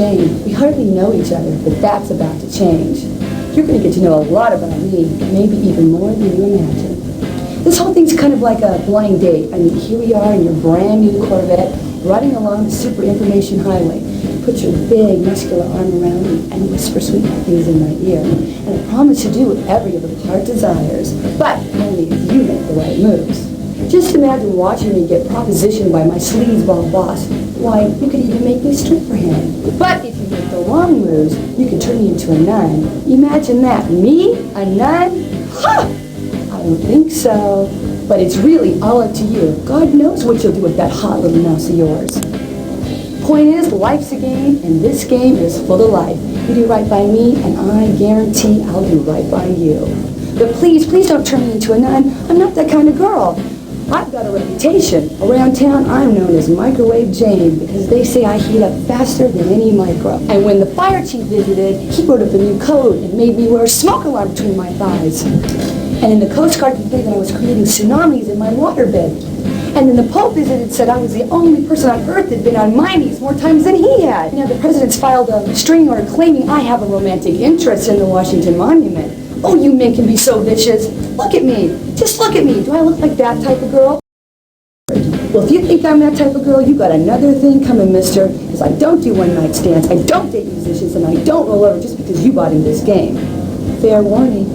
Jane. We hardly know each other, but that's about to change. You're going to get to know a lot about me, maybe even more than you imagine. This whole thing's kind of like a blind date. I mean, here we are in your brand new Corvette, riding along the super information highway. You put your big, muscular arm around me and whisper sweet things in my ear. And I promise to do whatever your little heart desires, but only if you make the right moves. Just imagine watching me get propositioned by my sleazeball boss. Why, you could even make me strip for him. But if you make the wrong moves, you could turn me into a nun. Imagine that. Me? A nun? Ha! I don't think so. But it's really all up to you. God knows what you'll do with that hot little mouse of yours. Point is, life's a game, and this game is full of life. You do right by me, and I guarantee I'll do right by you. But please, please don't turn me into a nun. I'm not that kind of girl. I've got a reputation. Around town, I'm known as Microwave Jane because they say I heat up faster than any micro. And when the fire chief visited, he wrote up a new code and made me wear a smoke alarm between my thighs. And then the Coast Guard complained that I was creating tsunamis in my waterbed. And then the Pope visited and said I was the only person on Earth that had been on my knees more times than he had. Now the president's filed a restraining order claiming I have a romantic interest in the Washington Monument. Oh, you men can be so vicious. Look at me. Just look at me. Do I look like that type of girl? Well, if you think I'm that type of girl, you got another thing coming, mister. Because I don't do one-night stands, I don't date musicians, and I don't roll over just because you bought in this game. Fair warning.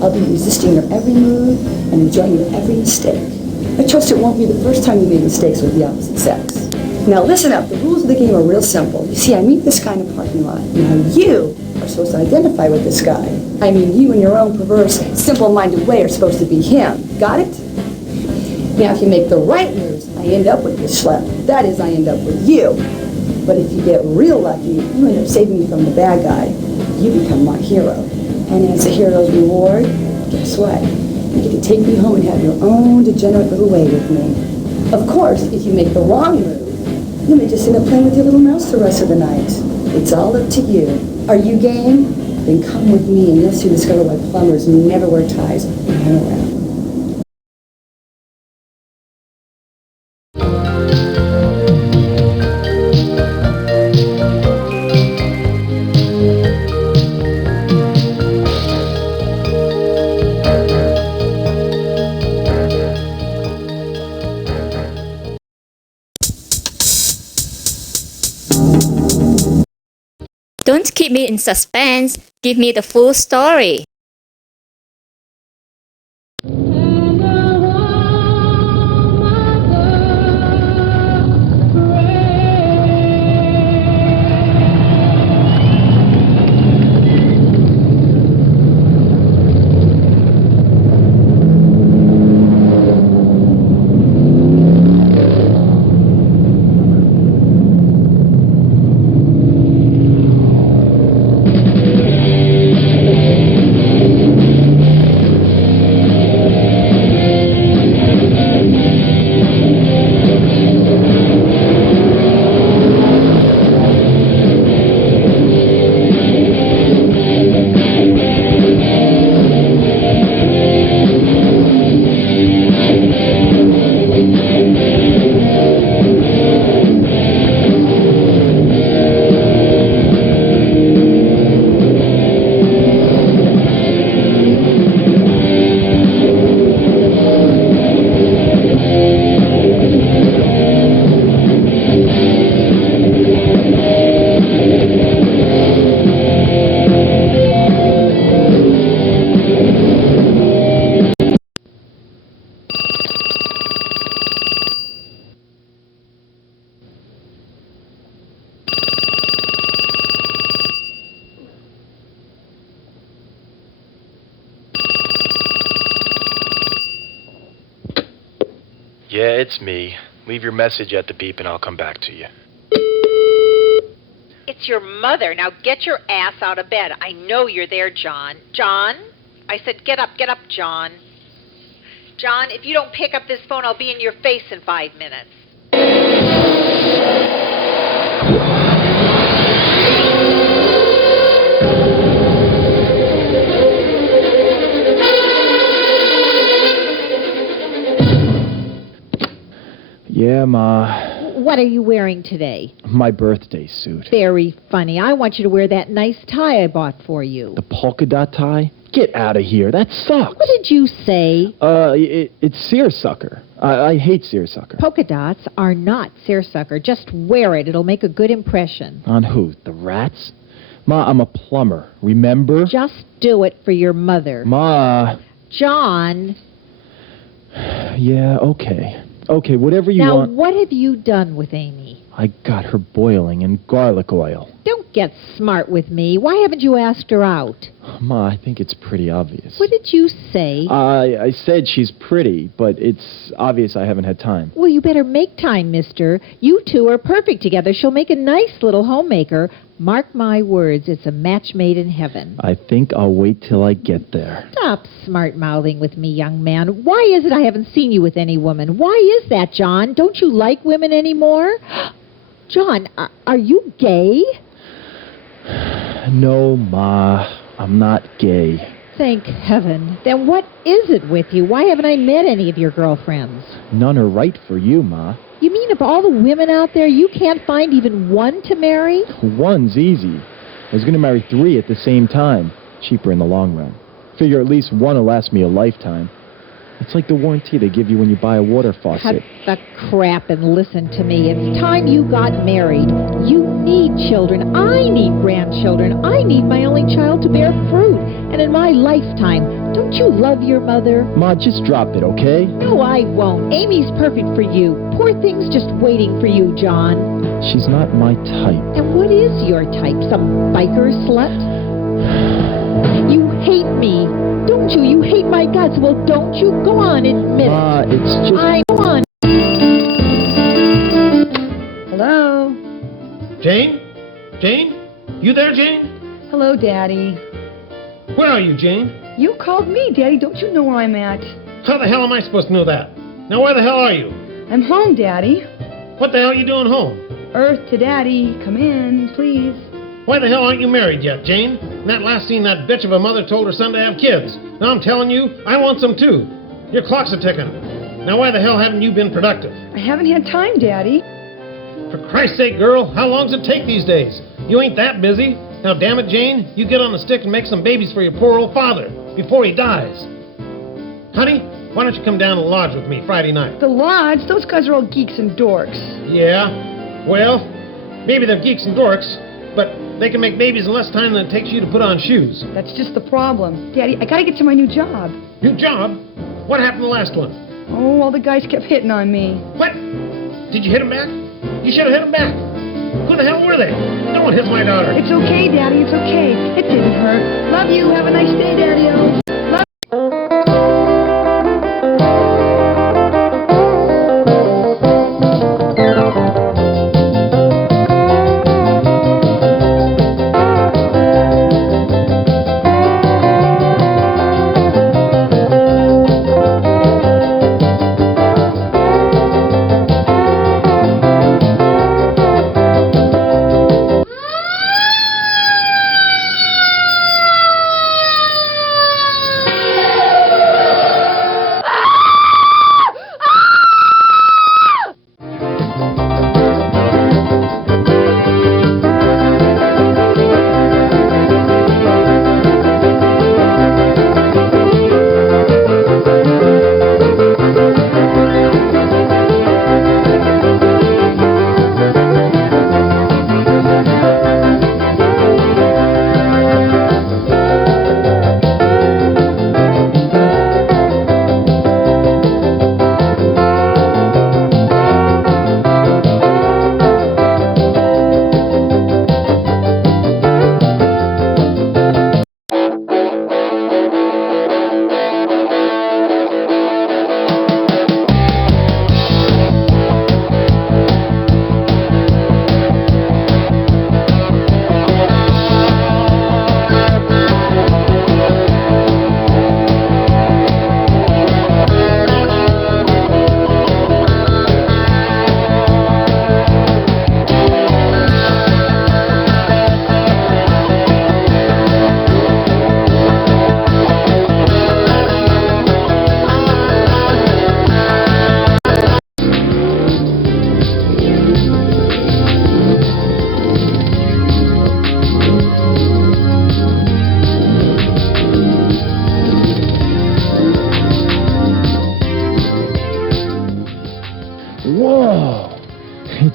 I'll be resisting your every move and enjoying your every mistake. I trust it won't be the first time you made mistakes with the opposite sex. Now listen up. The rules of the game are real simple. You see, I meet this guy in a parking lot. Now you are supposed to identify with this guy. I mean, you in your own perverse, simple-minded way are supposed to be him. Got it? Now, if you make the right moves, I end up with this schlep. That is, I end up with you. But if you get real lucky, you end up saving me from the bad guy. You become my hero. And as a hero's reward, guess what? You get to take me home and have your own degenerate little way with me. Of course, if you make the wrong move, you may just end up playing with your little mouse the rest of the night. It's all up to you. Are you game? Then come with me and you'll soon discover why plumbers never wear ties and hang around. Don't keep me in suspense. Give me the full story. Yeah, it's me. Leave your message at the beep and I'll come back to you. It's your mother. Now get your ass out of bed. I know you're there, John. John? I said get up, John. John, if you don't pick up this phone, I'll be in your face in 5 minutes. Yeah, Ma. what are you wearing today? My birthday suit. Very funny. I want you to wear that nice tie I bought for you. The polka dot tie? Get out of here. That sucks. What did you say? It's seersucker. I hate seersucker. Polka dots are not seersucker. Just wear it. It'll make a good impression. On who? The rats? Ma, I'm a plumber. Remember? Just do it for your mother. Ma. John. Yeah, okay. Okay, whatever you want. Now, what have you done with Amy? I got her boiling in garlic oil. Don't get smart with me. Why haven't you asked her out? Ma, I think it's pretty obvious. What did you say? I said she's pretty, but it's obvious I haven't had time. Well, you better make time, mister. You two are perfect together. She'll make a nice little homemaker. Mark my words, it's a match made in heaven. I think I'll wait till I get there. Stop smart-mouthing with me, young man. Why is it I haven't seen you with any woman? Why is that, John? Don't you like women anymore? John, are you gay? No, Ma, I'm not gay. Thank heaven. Then what is it with you? Why haven't I met any of your girlfriends? None are right for you, Ma. You mean of all the women out there, you can't find even one to marry? One's easy. I was going to marry 3 at the same time. Cheaper in the long run. Figure at least one will last me a lifetime. It's like the warranty they give you when you buy a water faucet. Cut the crap and listen to me. It's time you got married. You need children. I need grandchildren. I need my only child to bear fruit. And in my lifetime, don't you love your mother? Ma, just drop it, okay? No, I won't. Amy's perfect for you. Poor thing's just waiting for you, John. She's not my type. And what is your type? Some biker slut? You hate me. Don't you? You hate my guts. Well, don't you? Go on, admit Ma, it. it's just... Go on. Hello? Jane? Jane? You there, Jane? Hello, Daddy. Where are you, Jane? You called me, Daddy. Don't you know where I'm at? How the hell am I supposed to know that? Now, where the hell are you? I'm home, Daddy. What the hell are you doing home? Earth to Daddy. Come in, please. Why the hell aren't you married yet, Jane? In that last scene, that bitch of a mother told her son to have kids. Now I'm telling you, I want some too. Your clock's a ticking. Now why the hell haven't you been productive? I haven't had time, Daddy. For Christ's sake, girl, how long does it take these days? You ain't that busy. Now damn it, Jane, you get on the stick and make some babies for your poor old father before he dies. Honey, why don't you come down to the lodge with me Friday night? The lodge? Those guys are all geeks and dorks. Yeah, well, maybe they're geeks and dorks, but they can make babies in less time than it takes you to put on shoes. That's just the problem. Daddy, I gotta get to my new job. New job? What happened to the last one? Oh, all the guys kept hitting on me. What? Did you hit him back? You should have hit him back. Who the hell were they? No one hits my daughter. It's okay, Daddy, it's okay. It didn't hurt. Love you. Have a nice day, Daddy-o.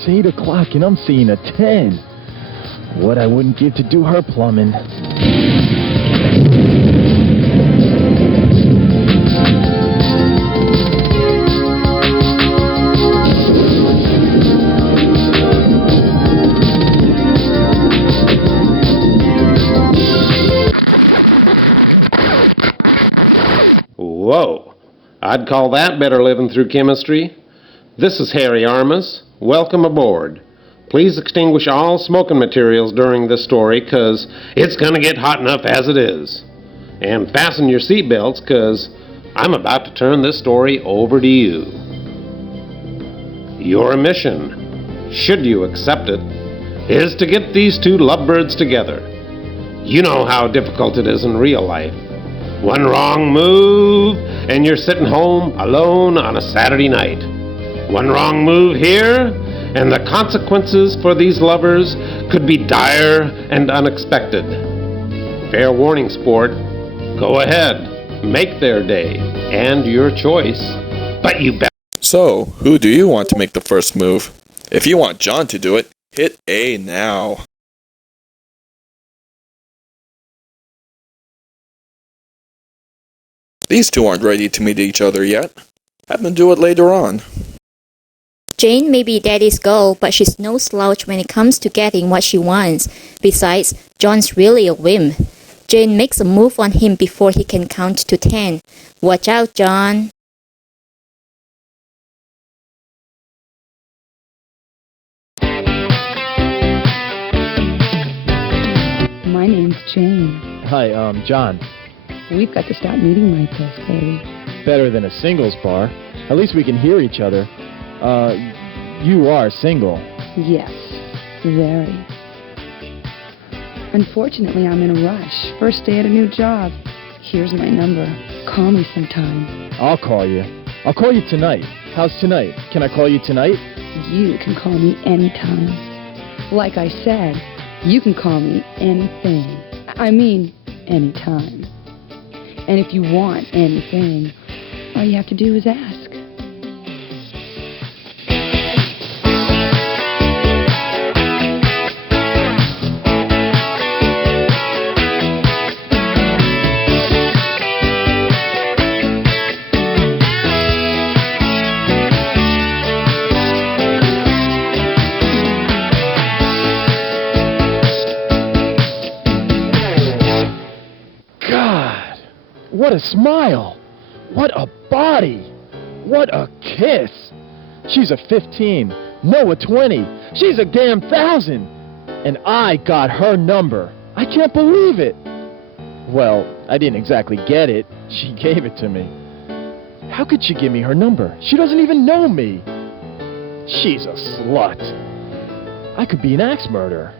It's 8 o'clock and I'm seeing a 10. What I wouldn't give to do her plumbing. Whoa, I'd call that better living through chemistry. This is Harry Armas. Welcome aboard. Please extinguish all smoking materials during this story, 'cause it's gonna get hot enough as it is. And fasten your seatbelts, 'cause I'm about to turn this story over to you. Your mission, should you accept it, is to get these two lovebirds together. You know how difficult it is in real life. One wrong move, and you're sitting home alone on a Saturday night. One wrong move here, and the consequences for these lovers could be dire and unexpected. Fair warning, sport. Go ahead, make their day, and your choice. But you better. So, who do you want to make the first move? If you want John to do it, hit A now. These two aren't ready to meet each other yet. Have them do it later on. Jane may be daddy's girl, but she's no slouch when it comes to getting what she wants. Besides, John's really a whim. Jane makes a move on him before he can count to 10. Watch out, John. My name's Jane. Hi, John. We've got to stop meeting like this, baby. Better than a singles bar. At least we can hear each other. You are single. Yes, very. Unfortunately, I'm in a rush. First day at a new job. Here's my number. Call me sometime. I'll call you. I'll call you tonight. How's tonight? Can I call you tonight? You can call me anytime. Like I said, you can call me anything. I mean, anytime. And if you want anything, all you have to do is ask. What a smile! What a body! What a kiss! She's a 15, no a 20. She's a damn 1,000! And I got her number. I can't believe it! Well, I didn't exactly get it. She gave it to me. How could she give me her number? She doesn't even know me. She's a slut. I could be an axe murderer.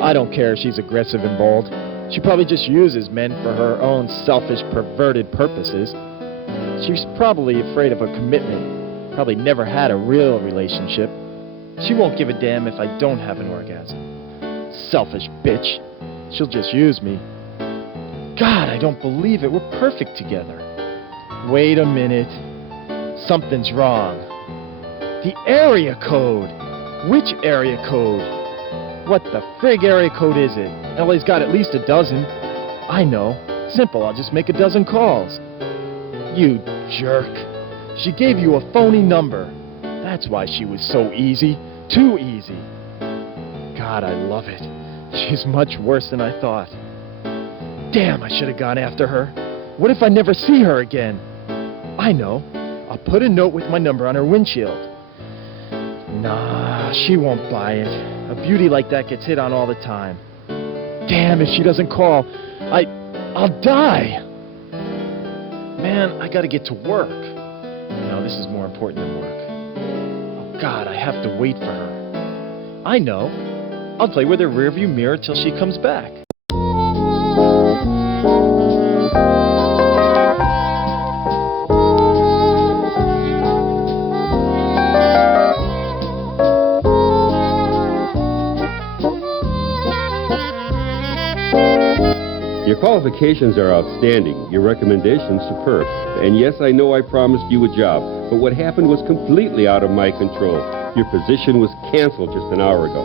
I don't care if she's aggressive and bold. She probably just uses men for her own selfish, perverted purposes. She's probably afraid of a commitment. Probably never had a real relationship. She won't give a damn if I don't have an orgasm. Selfish bitch. She'll just use me. God, I don't believe it. We're perfect together. Wait a minute. Something's wrong. The area code. Which area code? What the frig area code is it? LA's got at least a dozen. I know. Simple, I'll just make a dozen calls. You jerk. She gave you a phony number. That's why she was so easy. Too easy. God, I love it. She's much worse than I thought. Damn, I should have gone after her. What if I never see her again? I know. I'll put a note with my number on her windshield. Nah, she won't buy it. A beauty like that gets hit on all the time. Damn, if she doesn't call, I'll die. Man, I gotta get to work. No, this is more important than work. Oh God, I have to wait for her. I know. I'll play with her rearview mirror till she comes back. Your qualifications are outstanding, your recommendations superb. And yes, I know I promised you a job, but what happened was completely out of my control. Your position was canceled just an hour ago.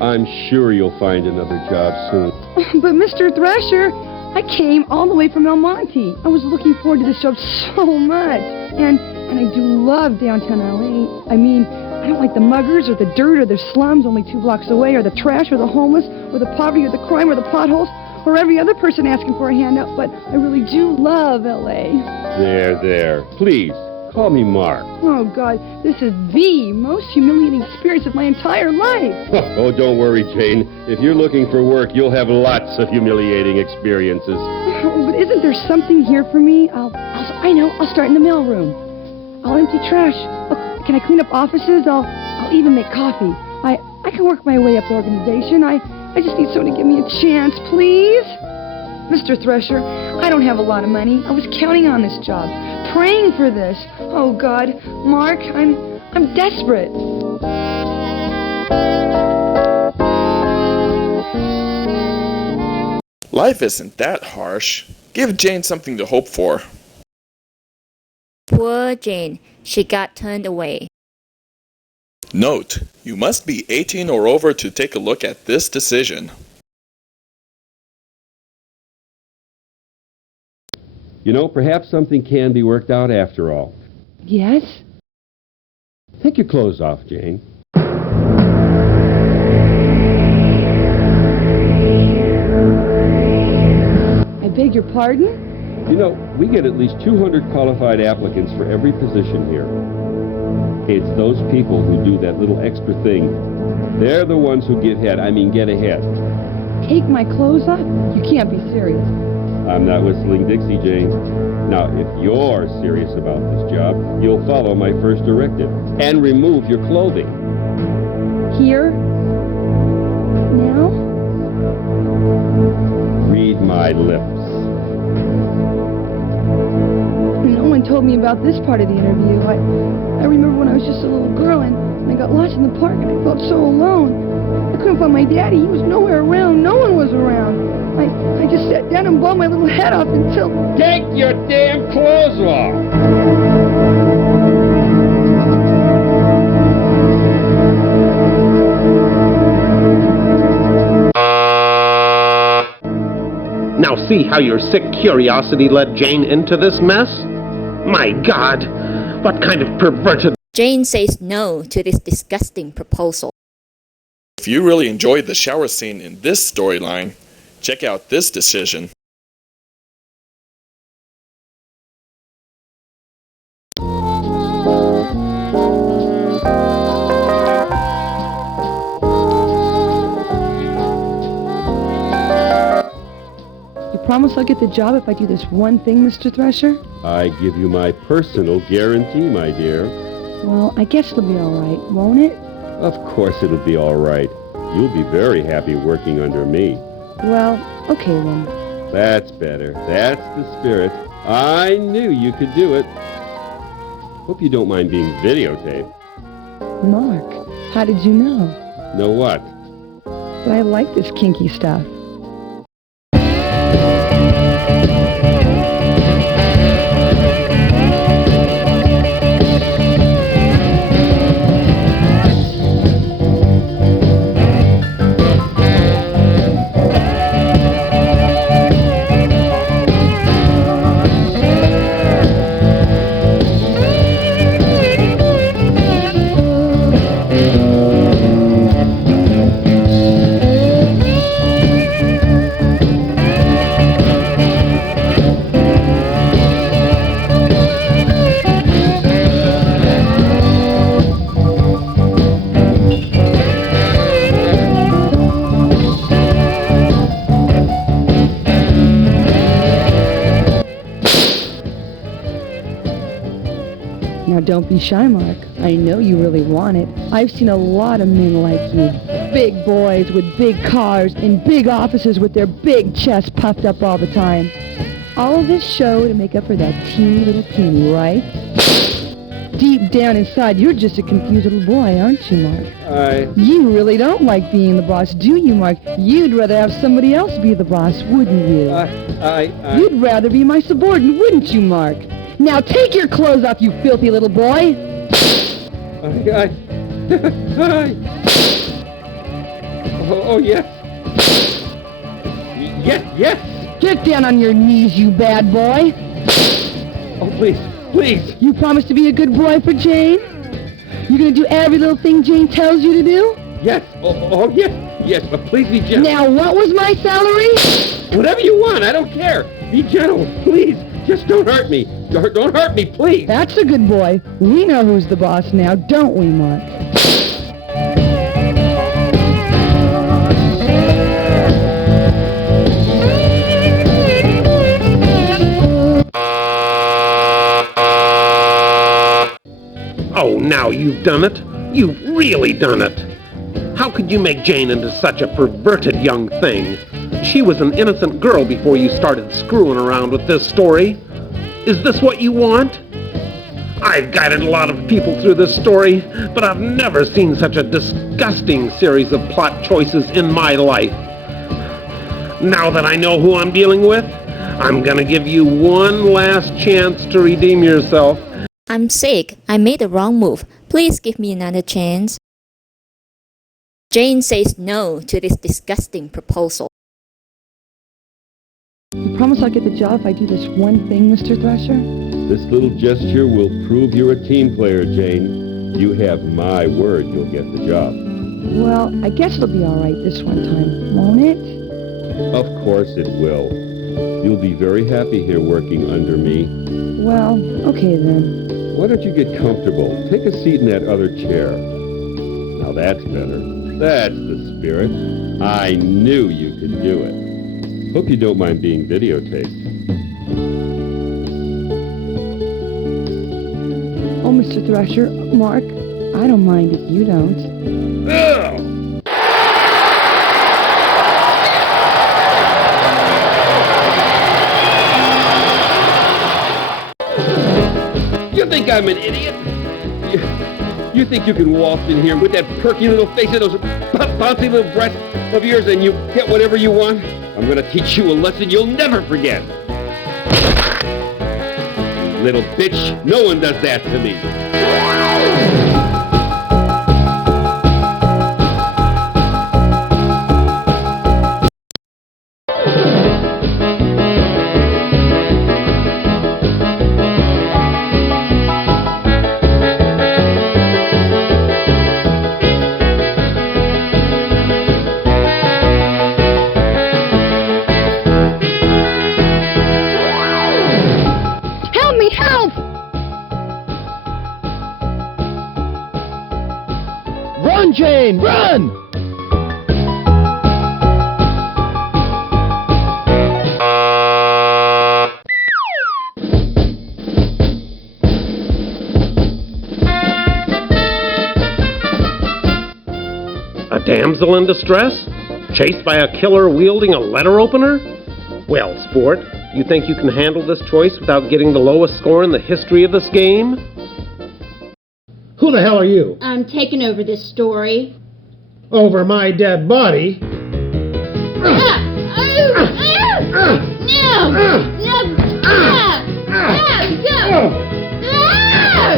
I'm sure you'll find another job soon. But Mr. Thresher, I came all the way from El Monte. I was looking forward to this job so much. And I do love downtown LA. I mean, I don't like the muggers or the dirt or the slums only 2 blocks away, or the trash or the homeless or the poverty or the crime or the potholes or every other person asking for a handout, but I really do love LA. There. Please, call me Mark. Oh, God, this is the most humiliating experience of my entire life. Oh, don't worry, Jane. If you're looking for work, you'll have lots of humiliating experiences. Oh, but isn't there something here for me? I'll start in the mailroom. I'll empty trash. Can I clean up offices? I'll even make coffee. I can work my way up the organization. I just need someone to give me a chance, please. Mr. Thresher, I don't have a lot of money. I was counting on this job, praying for this. Oh, God, Mark, I'm desperate. Life isn't that harsh. Give Jane something to hope for. Poor Jane. She got turned away. Note, you must be 18 or over to take a look at this decision. You know, perhaps something can be worked out after all. Yes? Take your clothes off, Jane. I beg your pardon? You know, we get at least 200 qualified applicants for every position here. It's those people who do that little extra thing. They're the ones who get ahead. Take my clothes off? You can't be serious. I'm not whistling Dixie, Jane. Now, if you're serious about this job, you'll follow my first directive and remove your clothing. Here? Now? Read my lips. No one told me about this part of the interview. I remember when I was just a little girl and I got lost in the park and I felt so alone. I couldn't find my daddy. He was nowhere around. No one was around. I just sat down and blew my little head off until... Take your damn clothes off! Now see how your sick curiosity led Jane into this mess? My God, what kind of perverted... Jane says no to this disgusting proposal. If you really enjoyed the shower scene in this storyline, check out this decision. You promise I'll get the job if I do this one thing, Mr. Thresher? I give you my personal guarantee, my dear. Well, I guess it'll be all right, won't it? Of course it'll be all right. You'll be very happy working under me. Well, okay then. That's better. That's the spirit. I knew you could do it. Hope you don't mind being videotaped. Mark, how did you know? Know what? That I like this kinky stuff. Now don't be shy, Mark. I know you really want it. I've seen a lot of men like you. Big boys with big cars in big offices with their big chests puffed up all the time. All of this show to make up for that teeny little peenie, right? Deep down inside, you're just a confused little boy, aren't you, Mark? You really don't like being the boss, do you, Mark? You'd rather have somebody else be the boss, wouldn't you? You'd rather be my subordinate, wouldn't you, Mark? Now take your clothes off, you filthy little boy! Hi. Oh, yes. Yes. Get down on your knees, you bad boy. Oh, please. You promise to be a good boy for Jane? You gonna do every little thing Jane tells you to do? Yes. Oh, yes. Yes, but please be gentle. Now, what was my salary? Whatever you want, I don't care. Be gentle, please. Just don't hurt me. Don't hurt me, please. That's a good boy. We know who's the boss now, don't we, Mark? Oh, now you've done it. You've really done it. How could you make Jane into such a perverted young thing? She was an innocent girl before you started screwing around with this story. Is this what you want? I've guided a lot of people through this story, but I've never seen such a disgusting series of plot choices in my life. Now that I know who I'm dealing with, I'm gonna give you one last chance to redeem yourself. I'm sick. I made the wrong move. Please give me another chance. Jane says no to this disgusting proposal. You promise I'll get the job if I do this one thing, Mr. Thrasher? This little gesture will prove you're a team player, Jane. You have my word you'll get the job. Well, I guess it'll be all right this one time, won't it? Of course it will. You'll be very happy here working under me. Well, okay then. Why don't you get comfortable? Take a seat in that other chair. Now that's better. That's the spirit. I knew you could do it. Hope you don't mind being videotaped. Oh, Mr. Thrasher, Mark, I don't mind if you don't. Ugh! You think I'm an idiot? You think you can waltz in here with that perky little face and those bouncy little breasts of yours and you get whatever you want? I'm gonna teach you a lesson you'll never forget. Little bitch, no one does that to me. Run, Jane, run! A damsel in distress? Chased by a killer wielding a letter opener? Well, sport, you think you can handle this choice without getting the lowest score in the history of this game? Who the hell are you? I'm taking over this story. Over my dead body? No!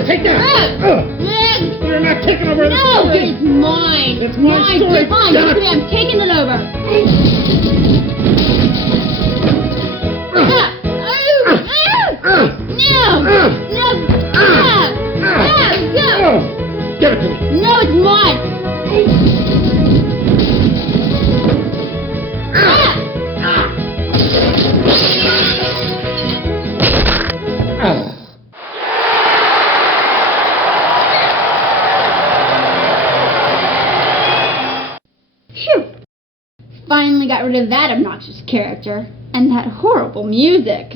Take that! You're not taking over the No, story! it's mine! It's my story! Fine, Damn it. I'm taking it over! Give it to me! No, it's mine! Phew! Finally got rid of that obnoxious character. And that horrible music.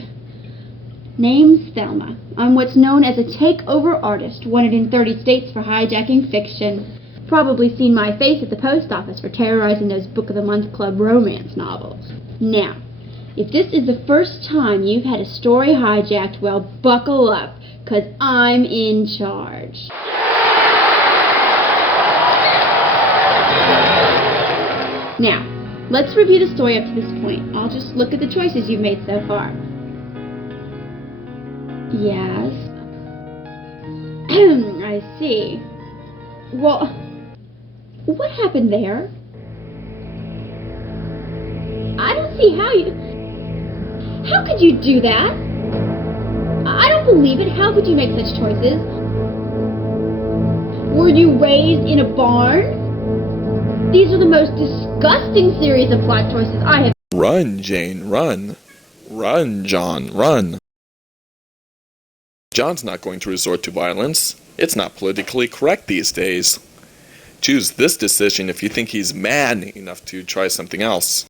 Name's Thelma. I'm what's known as a takeover artist, wanted in 30 states for hijacking fiction. Probably seen my face at the post office for terrorizing those Book of the Month Club romance novels. Now, if this is the first time you've had a story hijacked, well, buckle up, 'cause I'm in charge. Now, let's review the story up to this point. I'll just look at the choices you've made so far. Yes. I see. Well, what happened there? I don't see how you... How could you do that? I don't believe it. How could you make such choices? Were you raised in a barn? These are the most disgusting series of plot choices I have... Run, Jane, run. Run, John, run. John's not going to resort to violence. It's not politically correct these days. Choose this decision if you think he's man enough to try something else.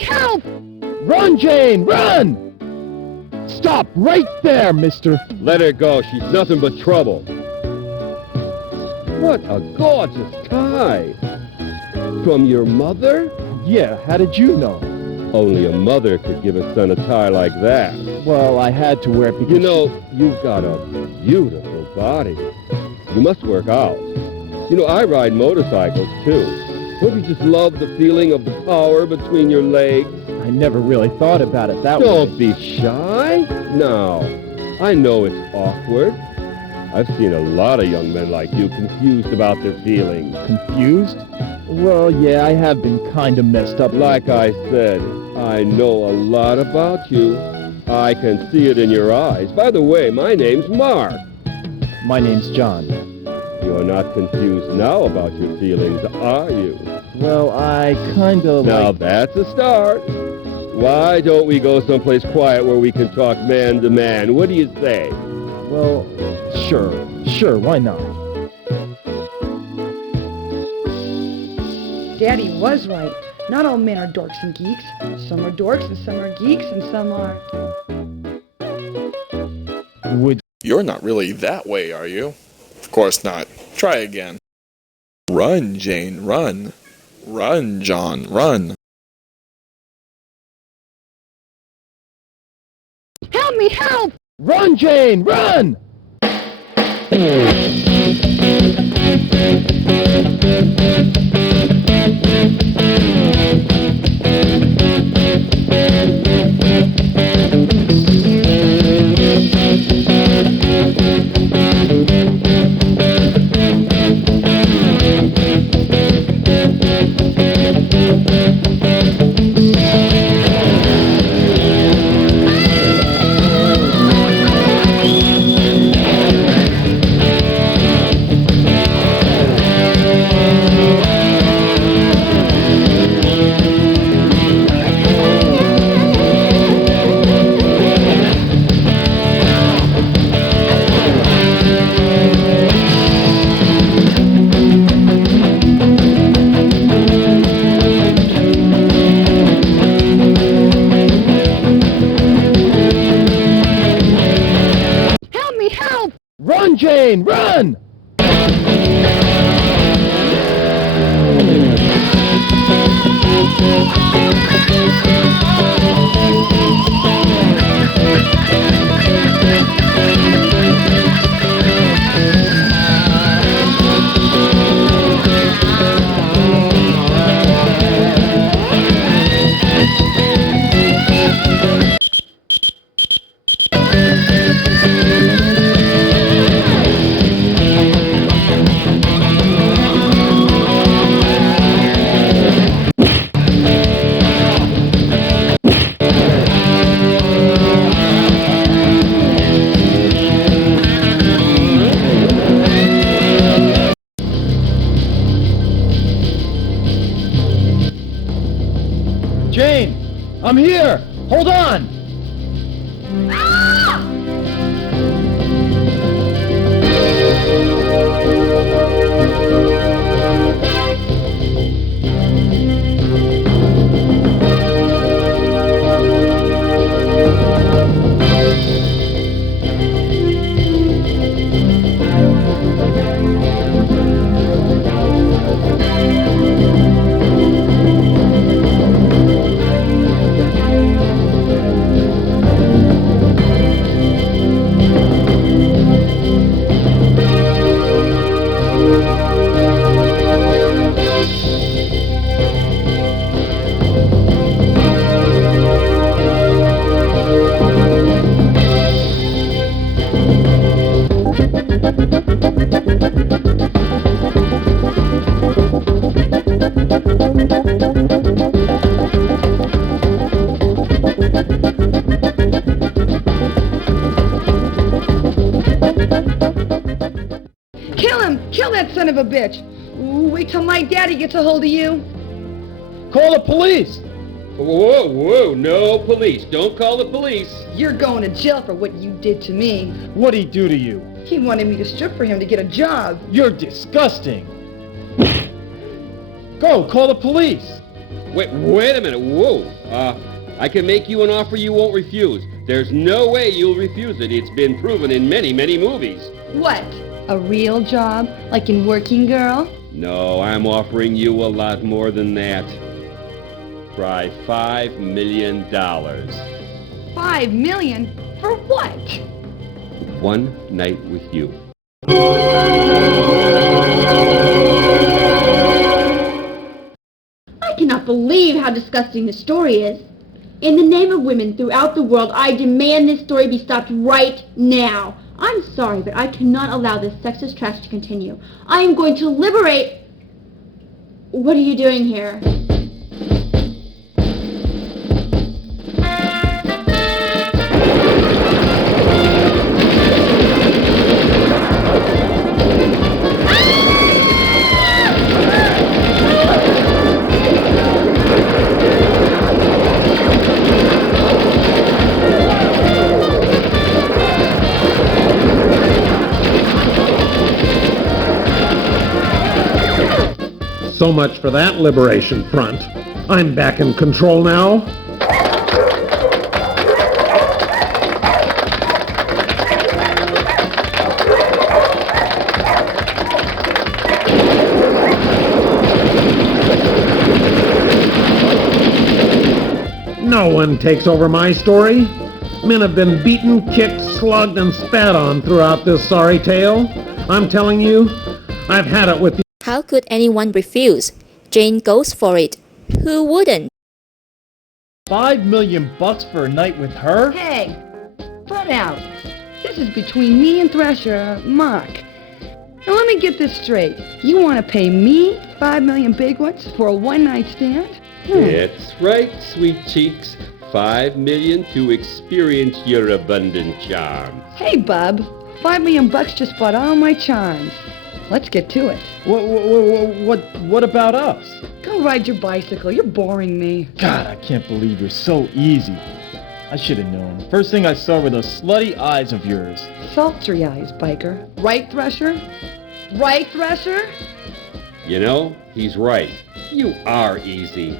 Help! Run, Jane, run! Stop right there, mister. Let her go. She's nothing but trouble. What a gorgeous tie. From your mother? Yeah, how did you know? Only a mother could give a son a tie like that. Well, I had to wear it because... You know, you've got a beautiful body. You must work out. You know, I ride motorcycles, too. Don't you just love the feeling of the power between your legs? I never really thought about it that way. Don't be shy. Now, I know it's awkward. I've seen a lot of young men like you confused about their feelings. Confused? Well, yeah, I have been kind of messed up. Like I said, I know a lot about you. I can see it in your eyes. By the way, my name's Mark. My name's John. You're not confused now about your feelings, are you? Well, I kind of Now that's a start. Why don't we go someplace quiet where we can talk man to man? What do you say? Well, sure, why not? Daddy was right. Not all men are dorks and geeks. Some are dorks and some are geeks and some are... You're not really that way, are you? Of course not. Try again. Run, Jane, run. Run, John, run. Help me, help! Run, Jane, run! Run, Jane, run! Jane, I'm here! Hold on! Kill him! Kill that son of a bitch! Ooh, wait till my daddy gets a hold of you. Call the police! Whoa, whoa, no police. Don't call the police. You're going to jail for what you did to me. What'd he do to you? He wanted me to strip for him to get a job. You're disgusting. Go, call the police. Wait a minute. Whoa. I can make you an offer you won't refuse. There's no way you'll refuse it. It's been proven in many, many movies. What? A real job? Like in Working Girl? No, I'm offering you a lot more than that. Try $5 million. $5 million? For what? One night with you. I cannot believe how disgusting this story is. In the name of women throughout the world, I demand this story be stopped right now. I'm sorry, but I cannot allow this sexist trash to continue. I am going to liberate... What are you doing here? So much for that liberation front. I'm back in control now. No one takes over my story. Men have been beaten, kicked, slugged, and spat on throughout this sorry tale. I'm telling you, I've had it with the... How could anyone refuse? Jane goes for it. Who wouldn't? $5 million for a night with her? Hey, butt out. This is between me and Thresher, Mark. Now let me get this straight. You want to pay me $5 million big ones for a one-night stand? That's right, sweet cheeks. $5 million to experience your abundant charms. Hey, bub. $5 million just bought all my charms. Let's get to it. What about us? Go ride your bicycle. You're boring me. God, I can't believe you're so easy. I should have known. First thing I saw were those slutty eyes of yours. Sultry eyes, biker. Right, Thresher? Right, Thresher? You know, he's right. You are easy.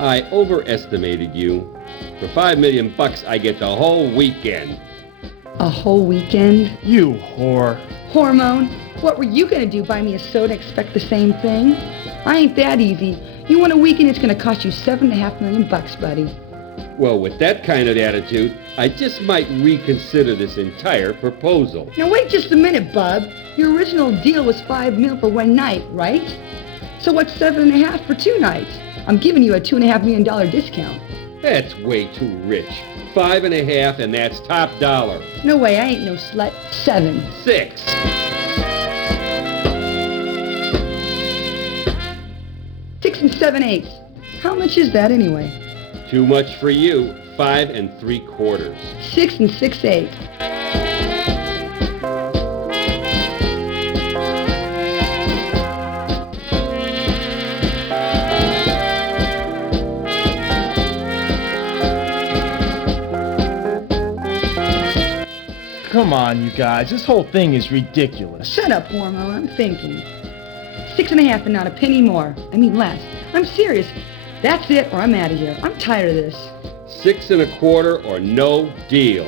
I overestimated you. For $5 million, I get the whole weekend. A whole weekend? You whore. Hormone? What were you going to do, buy me a soda, expect the same thing? I ain't that easy. You want a weekend, it's going to cost you $7.5 million, buddy. Well, with that kind of attitude, I just might reconsider this entire proposal. Now wait just a minute, bub. Your original deal was $5 million for one night, right? So what's $7.5 for 2 nights? I'm giving you a $2.5 million discount. That's way too rich. $5.5, and that's top dollar. No way, I ain't no slut. 7. 6. 6 7/8. How much is that anyway? Too much for you. 5 3/4. 6 6/8. Come on, you guys. This whole thing is ridiculous. Shut up, Hormone. I'm thinking. 6.5 and not a penny more. I mean less. I'm serious. That's it, or I'm out of here. I'm tired of this. 6 1/4 or no deal.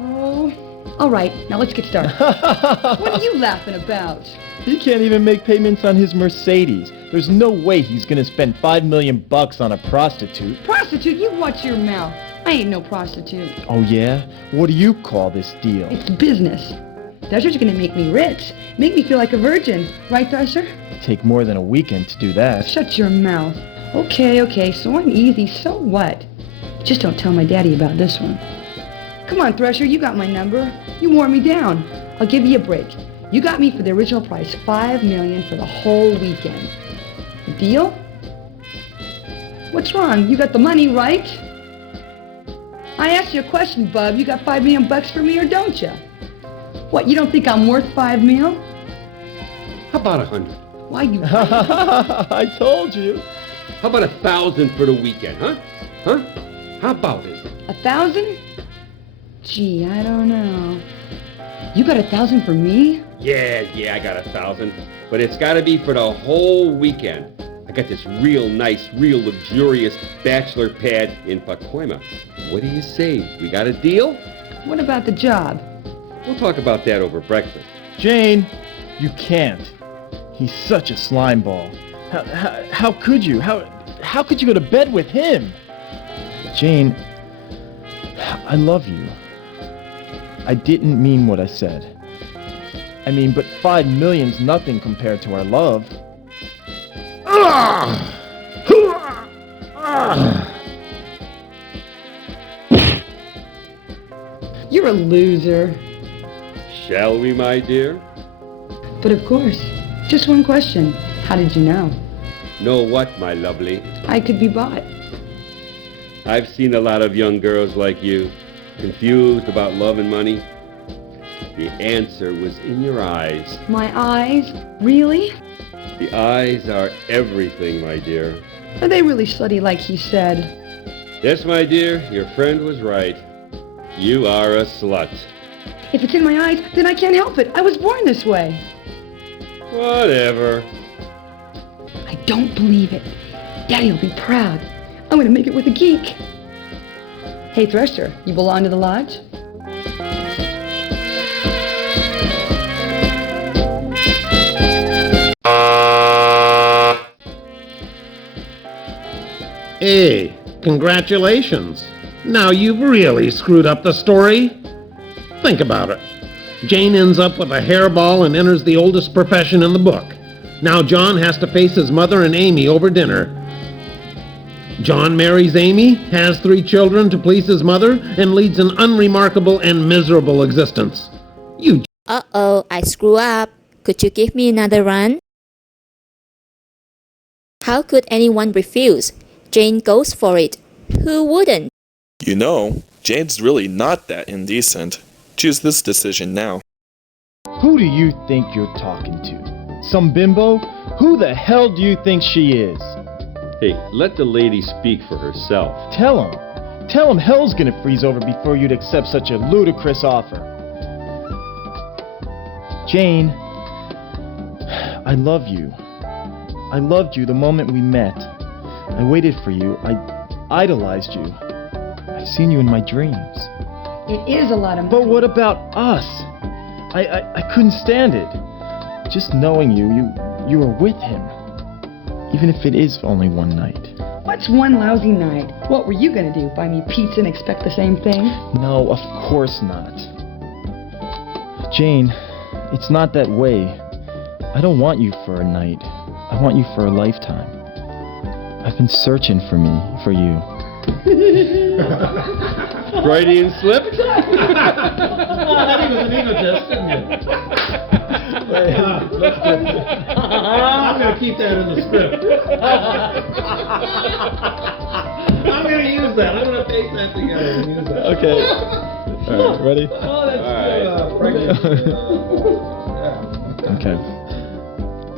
Oh, all right. Now let's get started. What are you laughing about? He can't even make payments on his Mercedes. There's no way he's gonna spend $5 million on a prostitute. Prostitute? You watch your mouth. I ain't no prostitute. Oh yeah? What do you call this deal? It's business. Thresher's gonna make me rich. Make me feel like a virgin. Right, Thresher? Take more than a weekend to do that. Shut your mouth. Okay, so I'm easy. So what? Just don't tell my daddy about this one. Come on, Thresher, you got my number. You wore me down. I'll give you a break. You got me for the original price, $5 million for the whole weekend. Deal? What's wrong? You got the money, right? I asked you a question, bub. You got $5 million for me or don't you? What, you don't think I'm worth $5 million? How about 100? Why you... I told you. How about 1,000 for the weekend, huh? Huh? How about it? 1,000? Gee, I don't know. You got 1,000 for me? Yeah, I got 1,000. But it's got to be for the whole weekend. I got this real nice, real luxurious bachelor pad in Pacoima. What do you say? We got a deal? What about the job? We'll talk about that over breakfast. Jane, you can't. He's such a slime ball. How could you? How could you go to bed with him? Jane, I love you. I didn't mean what I said. I mean, but $5 million's nothing compared to our love. You're a loser. Shall we, my dear? But of course. Just one question. How did you know? Know what, my lovely? I could be bought. I've seen a lot of young girls like you, confused about love and money. The answer was in your eyes. My eyes? Really? The eyes are everything, my dear. Are they really slutty like he said? Yes, my dear, your friend was right. You are a slut. If it's in my eyes, then I can't help it. I was born this way. Whatever. I don't believe it. Daddy'll be proud. I'm gonna make it with a geek. Hey, Thresher, you belong to the lodge? Hey, congratulations. Now you've really screwed up the story. Think about it. Jane ends up with a hairball and enters the oldest profession in the book. Now John has to face his mother and Amy over dinner. John marries Amy, has 3 children to please his mother, and leads an unremarkable and miserable existence. You... Uh-oh, I screw up. Could you give me another run? How could anyone refuse? Jane goes for it. Who wouldn't? You know, Jane's really not that indecent. Choose this decision now. Who do you think you're talking to? Some bimbo? Who the hell do you think she is? Hey, let the lady speak for herself. Tell him hell's gonna freeze over before you'd accept such a ludicrous offer. Jane, I love you. I loved you the moment we met. I waited for you. I idolized you. I've seen you in my dreams. It is a lot of money. But what about us? I couldn't stand it. Just knowing you were with him. Even if it is only one night. What's one lousy night? What were you gonna do? Buy me pizza and expect the same thing? No, of course not. Jane, it's not that way. I don't want you for a night. I want you for a lifetime. I've been searching for you. Freudian slip? That was an egotist, didn't it? I'm going to keep that in the script. I'm going to use that. I'm going to paste that together and use that. Okay. All right, ready? Oh, that's good. Yeah. Okay.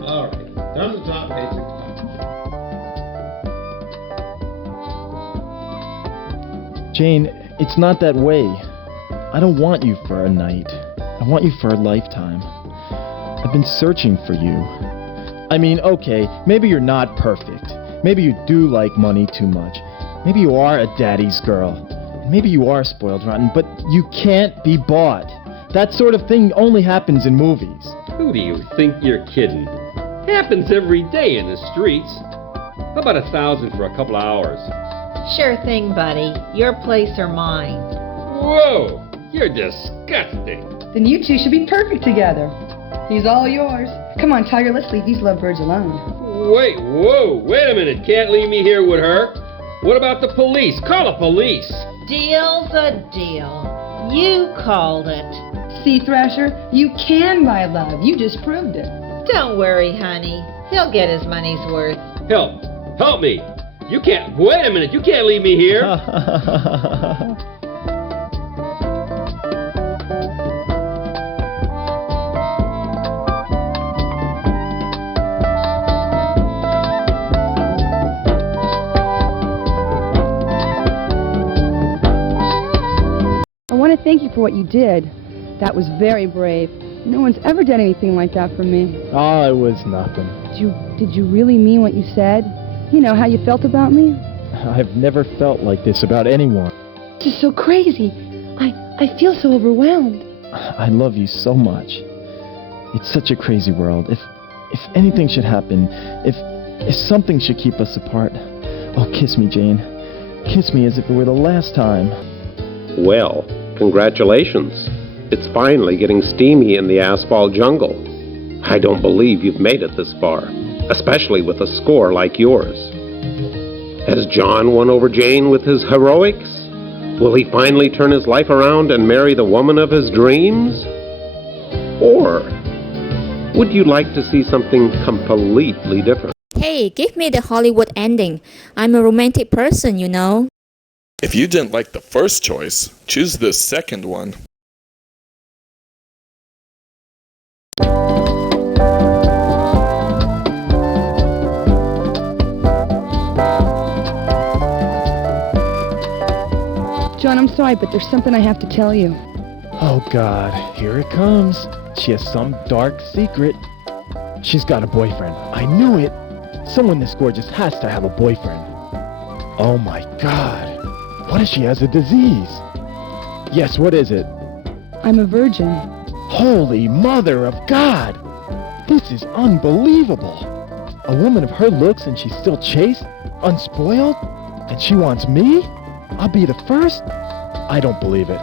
All right. Down the top, basic. Jane, it's not that way. I don't want you for a night. I want you for a lifetime. I've been searching for you. I mean, okay, maybe you're not perfect. Maybe you do like money too much. Maybe you are a daddy's girl. Maybe you are spoiled rotten, but you can't be bought. That sort of thing only happens in movies. Who do you think you're kidding? Happens every day in the streets. How about 1,000 for a couple of hours? Sure thing, buddy. Your place or mine. Whoa! You're disgusting. Then you two should be perfect together. He's all yours. Come on, Tiger, let's leave these lovebirds alone. Wait a minute. Can't leave me here with her. What about the police? Call the police. Deal's a deal. You called it. See, Thrasher, you can buy love. You just proved it. Don't worry, honey. He'll get his money's worth. Help me. You can't... Wait a minute, you can't leave me here. I want to thank you for what you did. That was very brave. No one's ever done anything like that for me. Oh, it was nothing. Did you really mean what you said? You know how you felt about me? I've never felt like this about anyone. This is so crazy. I feel so overwhelmed. I love you so much. It's such a crazy world. If anything should happen, if something should keep us apart, oh, kiss me, Jane. Kiss me as if it were the last time. Well, congratulations. It's finally getting steamy in the asphalt jungle. I don't believe you've made it this far, especially with a score like yours. Has John won over Jane with his heroics? Will he finally turn his life around and marry the woman of his dreams? Or would you like to see something completely different? Hey, give me the Hollywood ending. I'm a romantic person, you know. If you didn't like the first choice, choose the second one. John, I'm sorry, but there's something I have to tell you. Oh, God, here it comes. She has some dark secret. She's got a boyfriend. I knew it. Someone this gorgeous has to have a boyfriend. Oh, my God. What if she has a disease? Yes, what is it? I'm a virgin. Holy Mother of God! This is unbelievable. A woman of her looks and she's still chaste, unspoiled, and she wants me? I'll be the first? I don't believe it.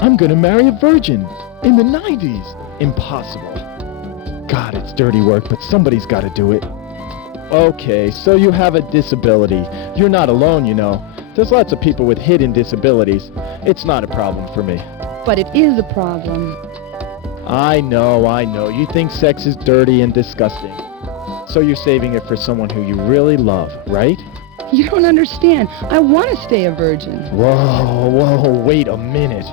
I'm gonna marry a virgin in the 90s. Impossible. God, it's dirty work, but somebody's gotta do it. Okay, so you have a disability. You're not alone, you know. There's lots of people with hidden disabilities. It's not a problem for me. But it is a problem. I know. You think sex is dirty and disgusting. So you're saving it for someone who you really love, right? You don't understand. I want to stay a virgin. Whoa, wait a minute.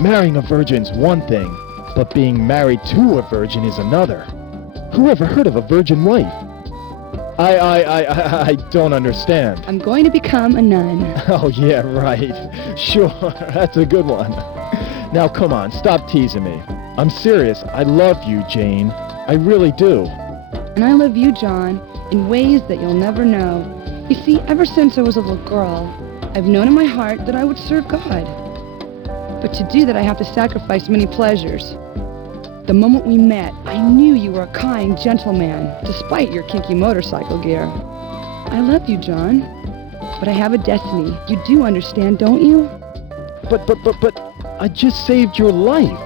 Marrying a virgin's one thing, but being married to a virgin is another. Who ever heard of a virgin wife? I don't understand. I'm going to become a nun. Oh, yeah, right. Sure, that's a good one. Now, come on, stop teasing me. I'm serious. I love you, Jane. I really do. And I love you, John, in ways that you'll never know. You see, ever since I was a little girl, I've known in my heart that I would serve God. But to do that, I have to sacrifice many pleasures. The moment we met, I knew you were a kind, gentle man, despite your kinky motorcycle gear. I love you, John, but I have a destiny. You do understand, don't you? But, I just saved your life.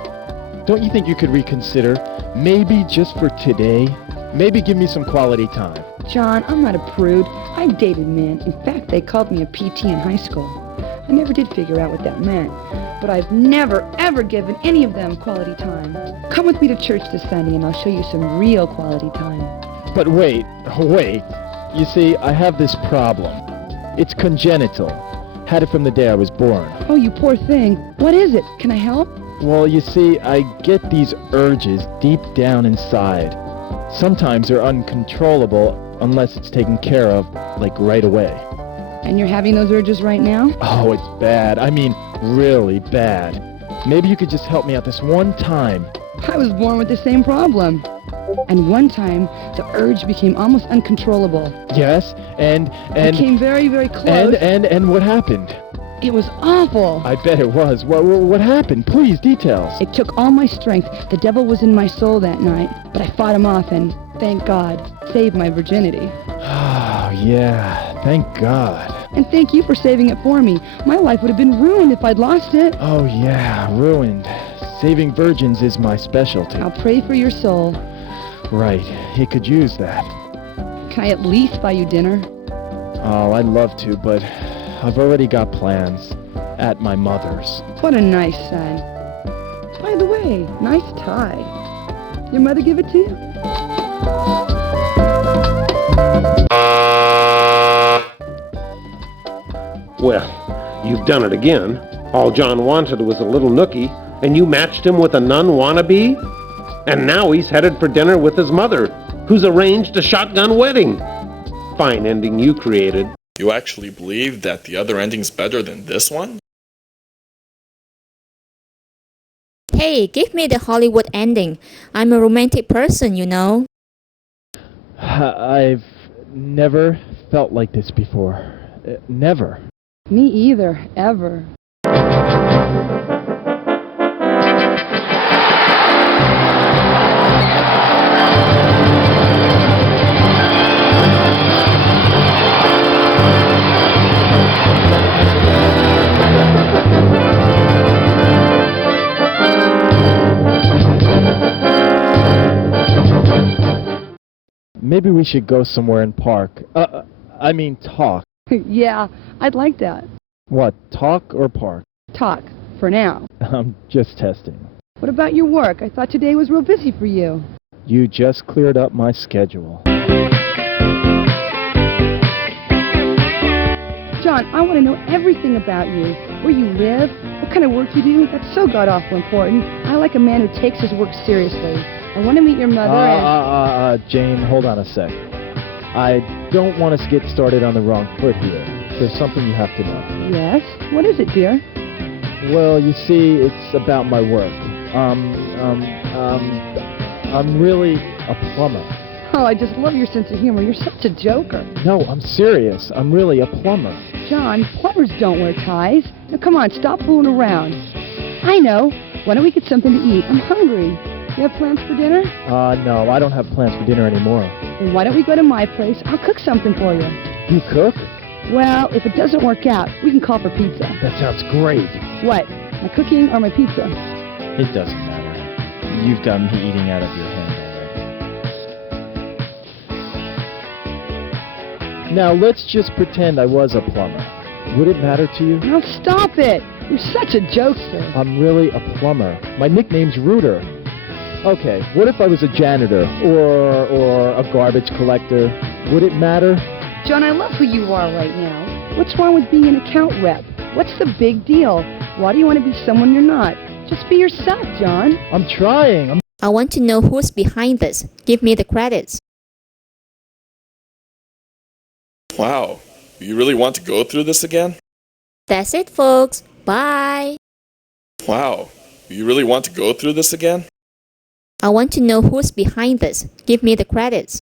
Don't you think you could reconsider? Maybe just for today? Maybe give me some quality time. John, I'm not a prude. I've dated men. In fact, they called me a PT in high school. I never did figure out what that meant. But I've never, ever given any of them quality time. Come with me to church this Sunday and I'll show you some real quality time. But wait. You see, I have this problem. It's congenital. Had it from the day I was born. Oh, you poor thing. What is it? Can I help? Well, you see, I get these urges deep down inside. Sometimes they're uncontrollable unless it's taken care of, like right away. And you're having those urges right now? Oh, it's bad. I mean, really bad. Maybe you could just help me out this one time. I was born with the same problem. And one time, the urge became almost uncontrollable. Yes, and... It came very, very close. And what happened? It was awful. I bet it was. What happened? Please, details. It took all my strength. The devil was in my soul that night. But I fought him off and, thank God, saved my virginity. Oh, yeah. Thank God. And thank you for saving it for me. My life would have been ruined if I'd lost it. Oh, yeah, ruined. Saving virgins is my specialty. I'll pray for your soul. Right. He could use that. Can I at least buy you dinner? Oh, I'd love to, but I've already got plans. At my mother's. What a nice son. By the way, nice tie. Your mother give it to you? Well, you've done it again. All John wanted was a little nookie, and you matched him with a nun wannabe? And now he's headed for dinner with his mother, who's arranged a shotgun wedding. Fine ending you created. You actually believe that the other ending's better than this one? Hey, give me the Hollywood ending. I'm a romantic person, you know. I've never felt like this before. Never. Me either, ever. Maybe we should go somewhere and park. Talk. Yeah, I'd like that. What, talk or park? Talk, for now. I'm just testing. What about your work? I thought today was real busy for you. You just cleared up my schedule. John, I want to know everything about you. Where you live, what kind of work you do. That's so god-awful important. I like a man who takes his work seriously. I want to meet your mother and... Jane, hold on a sec. I don't want us to get started on the wrong foot here. There's something you have to know. Yes? What is it, dear? Well, you see, it's about my work. I'm really a plumber. Oh, I just love your sense of humor. You're such a joker. No, I'm serious. I'm really a plumber. John, plumbers don't wear ties. Now, come on, stop fooling around. I know. Why don't we get something to eat? I'm hungry. You have plans for dinner? No, I don't have plans for dinner anymore. Then why don't we go to my place? I'll cook something for you. You cook? Well, if it doesn't work out, we can call for pizza. That sounds great. What? My cooking or my pizza? It doesn't matter. You've got me eating out of your hand already. Now, let's just pretend I was a plumber. Would it matter to you? Now, stop it. You're such a jokester. I'm really a plumber. My nickname's Rooter. Okay, what if I was a janitor or a garbage collector? Would it matter? John, I love who you are right now. What's wrong with being an account rep? What's the big deal? Why do you want to be someone you're not? Just be yourself, John. I'm trying. I want to know who's behind this. Give me the credits. Wow, you really want to go through this again? That's it, folks. Bye. Wow, you really want to go through this again? I want to know who's behind this. Give me the credits.